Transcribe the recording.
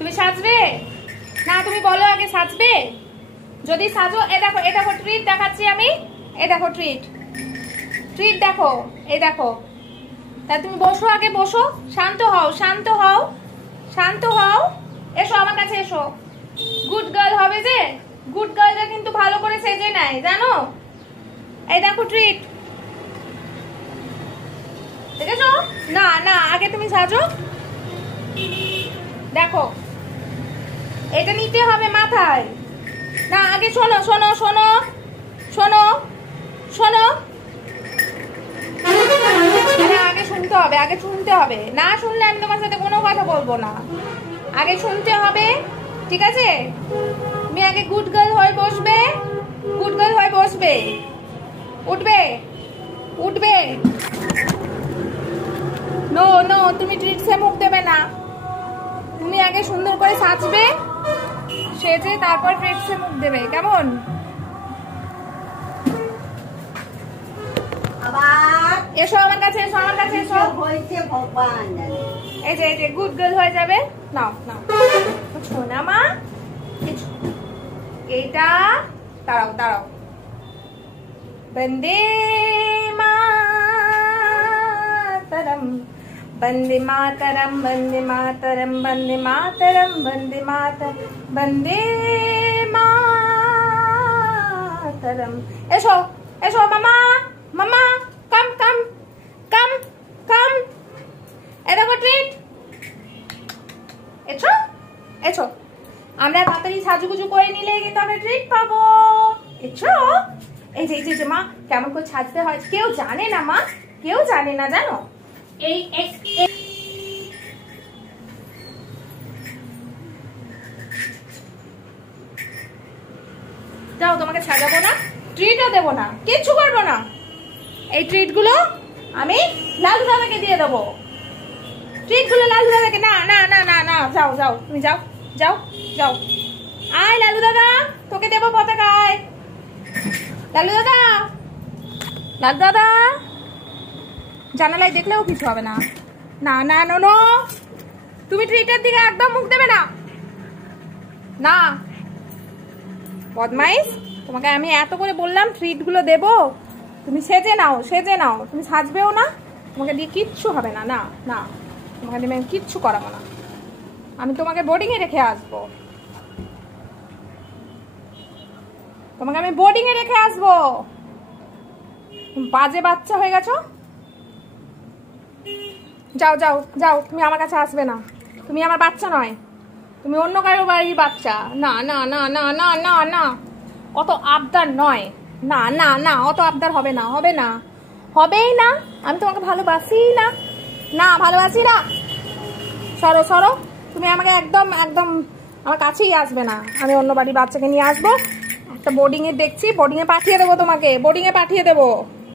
তুমি সাজবে না? তুমি বলো আগে সাজবে। যদি সাজো, এ দেখো ট্রিট দেখাচ্ছি আমি। এ দেখো ট্রিট দেখো, এই দেখো। তা তুমি বসো, আগে বসো, শান্ত হও। এসো আমার কাছে এসো। গুড গার্ল হবে যে, গুড গার্লরা কিন্তু ভালো করে সেজে নেয় জানো। এই দেখো ট্রিট দেখেছো? না না, আগে তুমি সাজো। দেখো এটা নিতে হবে মাথায়। না আগে শোনো, আগে শুনতে হবে। না শুনলে আমি তোমার সাথে কোনো কথা বলবো না। আগে শুনতে হবে, ঠিক আছে? তুমি আগে গুড গার্ল হয়ে বসবে। উঠবে। নো, তুমি ট্রিটসে মুখ দেবে না। তুমি আগে সুন্দর করে সাজবে, সেজে তারপর ট্রিটসে মুখ দেবে, কেমন? এসো আমার কাছে এসো। এই যে গুড গার্ল হয়ে যাবে। নাও শোনা মা, এইটা দাঁড়াও। বন্দে মাতরম, বন্দে মাতরম, বন্দে মাতরম, বন্দে মাতরম, বন্দে মাতরম, বন্দে মাতরম। এসো মামা, কাম। এ দেখো ট্রিট। এসো। আমরা তাড়াতাড়ি সাজুগুজু করে নিলে কিন্তু আমরা ট্রিট পাবো। এসো। এই যে মা, কেমন করে সাজতে হয় কেউ জানে না মা, কেউ জানে না জানো। যাও, তোমাকে সাজাবো না, ট্রিটও দেবো না, কিচ্ছু করবো না। এই ট্রিট গুলো আমি লালু দাদাকে দিয়ে দেবো। লালু দাদাকে। না, যাও, তুমি যাও। আয় লালু দাদা, তোকে দেবো পতাকায়। লালু দাদা জানালায় দেখলেও কিছু হবে না। নো, তুমি ট্রিটের দিকে একদম মুখ দেবে না। বদমাইশ, তোমাকে আমি এত করে বললাম ট্রিট গুলো দেবো, তুমি সেজে নাও। তুমি সাজবেও না, তোমাকে দিয়ে কিচ্ছু হবে না। না, তোমাকে দিয়ে আমি কিচ্ছু করাবো না। আমি তোমাকে বোর্ডিং এ রেখে আসবো। বাজে বাচ্চা হয়ে গেছো। যাও, তুমি আমার কাছে আসবে না। তুমি আমার বাচ্চা নয়, তুমি অন্য কারো বাড়ির বাচ্চা। না, অত আবদার নয়। না, অত আবদার হবে না, হবেই না। আমি তোমাকে ভালোবাসি না, ভালোবাসি না। সরো, তুমি আমাকে একদম আমার কাছেই আসবে না। আমি অন্য বাড়ির বাচ্চাকে নিয়ে আসবো, একটা বোর্ডিং এ দেখছি, বোর্ডিং এ পাঠিয়ে দেবো তোমাকে,